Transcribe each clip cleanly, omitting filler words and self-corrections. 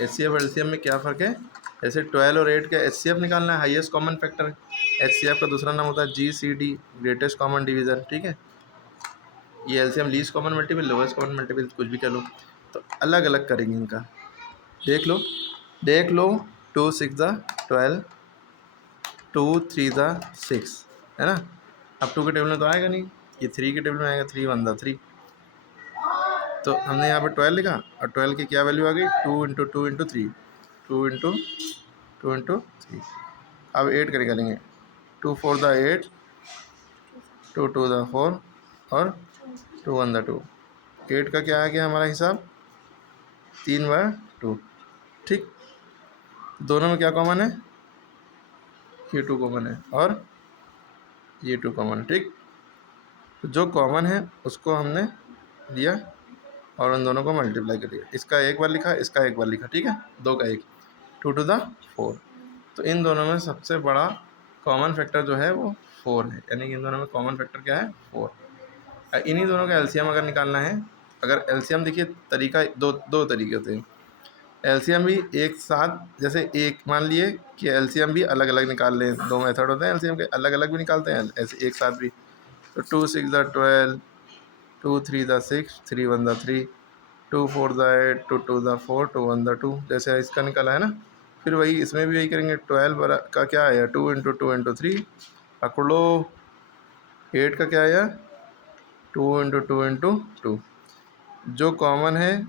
HCF LCM में क्या फ़र्क है? जैसे 12 और 8 का HCF निकालना है, हाईएस्ट कॉमन फैक्टर। HCF का दूसरा नाम होता है GCD, ग्रेटेस्ट कॉमन डिवीज़र, ठीक है। ये LCM least common multiple, lowest common multiple, कुछ भी कह लो। तो अलग अलग करेंगे इनका। देख लो 2 6 12, 2 3 6, है ना। अब 2 के टेबल में तो आएगा नहीं, ये 3 के टेबल में आएगा, 3 1 3। तो हमने यहाँ पे 12 लिखा और 12 की क्या वैल्यू आ गई? 2 इंटू 2 इंटू 3, 2 इंटू 2 इंटू 3। अब 8 का निकालेंगे, 2 4 8, 2 2 4 और 2 1 2। 8 का क्या आ गया हमारा हिसाब? 3/2, ठीक। दोनों में क्या कॉमन है? ये 2 कॉमन है और ये 2 कॉमन है, ठीक। तो जो कॉमन है उसको हमने लिया और उन दोनों को मल्टीप्लाई कर दिया। इसका एक बार लिखा, इसका एक बार लिखा, ठीक है, 2 का 1, 2 टू द 4। तो इन दोनों में सबसे बड़ा कॉमन फैक्टर जो है वो 4 है, यानी कि इन दोनों में कॉमन फैक्टर क्या है? 4। इन्हीं दोनों का एलसीएम अगर निकालना है, अगर एलसीएम देखिए तरीका दो तरीके होते हैं। एलसीएम भी एक साथ, जैसे एक मान लिए कि एलसीएम भी अलग अलग निकाल लें, 2 मेथड होते हैं एलसीएम के, अलग अलग भी निकालते हैं, ऐसे एक साथ भी। तो 2 6 12, 2 3 6, 3 1 3, 2 4 8, 2 2 4, 2 1 2, जैसे इसका निकाला है ना। फिर वही इसमें भी वही करेंगे। 12 का क्या आया? 2 इंटू 2 इंटू 3, पकड़ लो। 8 का क्या आया? 2 इंटू 2 इंटू 2। जो कॉमन है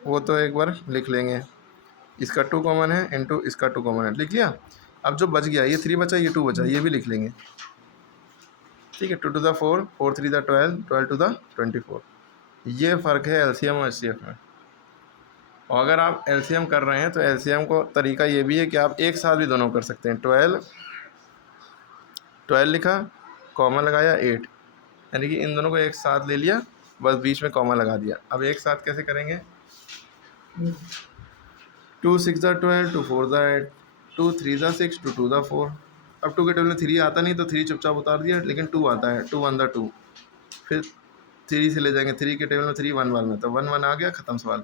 वो तो एक बार लिख लेंगे, इसका 2 कॉमन है इंटू इसका 2 कॉमन है, लिख लिया। अब जो बच गया, ये 3 बचा, ये 2 बचा, ये भी लिख लेंगे, ठीक है। 2 to the 4, 4 3 the 12, 12 to the 24। ये फ़र्क है एलसीएम और एचसीएफ में। और अगर आप एलसीएम कर रहे हैं तो एलसीएम को तरीका ये भी है कि आप एक साथ भी दोनों कर सकते हैं। 12 लिखा, कॉमा लगाया 8, यानी कि इन दोनों को एक साथ ले लिया, बस बीच में कॉमा लगा दिया। अब एक साथ कैसे करेंगे? 2 6 12, 2 4 8, 2 3 6, 2 2 4। अब 2 के टेबल में 3 आता नहीं तो 3 चुपचाप उतार दिया, लेकिन 2 आता है, 2 1 2। फिर 3 से ले जाएंगे, 3 के टेबल में 3 1 1 में, तो 1 1 आ गया, ख़त्म सवाल।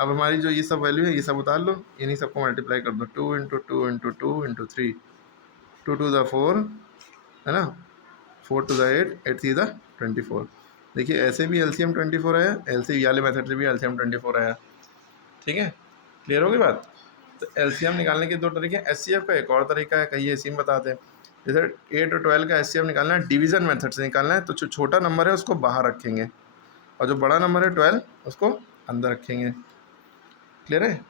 अब हमारी जो ये सब वैल्यू है ये सब उतार लो, इन्हीं सबको मल्टीप्लाई कर दो। 2 into 2 into 2 into 3, 2 to the 4, है ना, 4 टू द 8, 8 3 द 24। देखिए ऐसे भी एलसीएम 24 आया, एलसीएम वाले मेथड से भी एलसीएम 24 आया, ठीक है। क्लियर होगी बात? तो एलसीएम निकालने के दो तरीके हैं। एचसीएफ का एक और तरीका है, कहिए इसी में बताते हैं। जैसे 8 और 12 का एचसीएफ निकालना है, डिवीज़न मेथड से निकालना है, तो जो छोटा नंबर है उसको बाहर रखेंगे और जो बड़ा नंबर है 12 उसको अंदर रखेंगे। क्लियर है?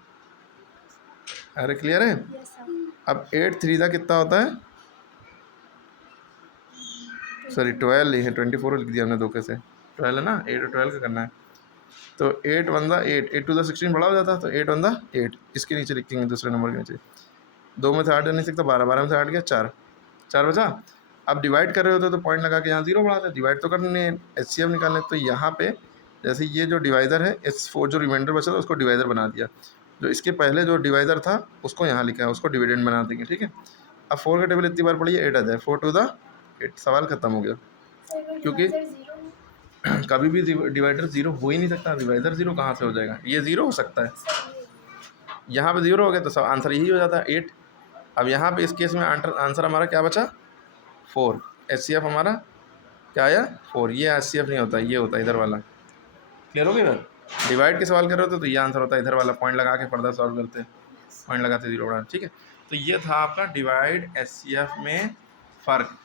अरे क्लियर है? अब 8 3 का कितना होता है? सॉरी 12 ही है, 24 लिख दिया हमने धोखे से। 12 है ना, 8 और 12 का करना है। तो 8 1 8, 8 टू द 16 बड़ा हो जाता है, तो 8 1 8, इसके नीचे लिखेंगे, दूसरे नंबर के नीचे। 2 में से 8 जा नहीं सकता, 12, 12 में से 8 गया, 4, 4 बचा। अब डिवाइड कर रहे होते तो पॉइंट लगा के यहाँ 0 बढ़ाते, डिवाइड तो करने एचसीएफ निकालने। तो यहाँ पे जैसे ये जो डिवाइज़र है, H4 जो रिमाइंडर बचा था उसको डिवाइज़र बना दिया, जो इसके पहले जो डिवाइज़र था उसको यहाँ लिखा है, उसको डिविडेंड बना देंगे, ठीक है। अब 4 का टेबल इतनी बार पढ़िए, 8 आ जाए, 4 टू द 8, सवाल ख़त्म हो गया। क्योंकि कभी भी डिवाइडर 0 हो ही नहीं सकता, डिवाइज़र 0 कहाँ से हो जाएगा? ये 0 हो सकता है, यहाँ पे 0 हो गया तो सब आंसर यही हो जाता है 8। अब यहाँ पे इस केस में आंसर हमारा क्या बचा? 4। एचसीएफ हमारा क्या आया? 4। ये एचसीएफ नहीं होता, ये होता है इधर वाला। क्लियर हो गया इधर? डिवाइड के सवाल कर रहे होते तो ये आंसर होता है इधर वाला, पॉइंट लगा के फर्दर सॉल्व करते, पॉइंट लगाते 0 बढ़ा, ठीक है। तो ये था आपका डिवाइड एचसीएफ में फ़र्क।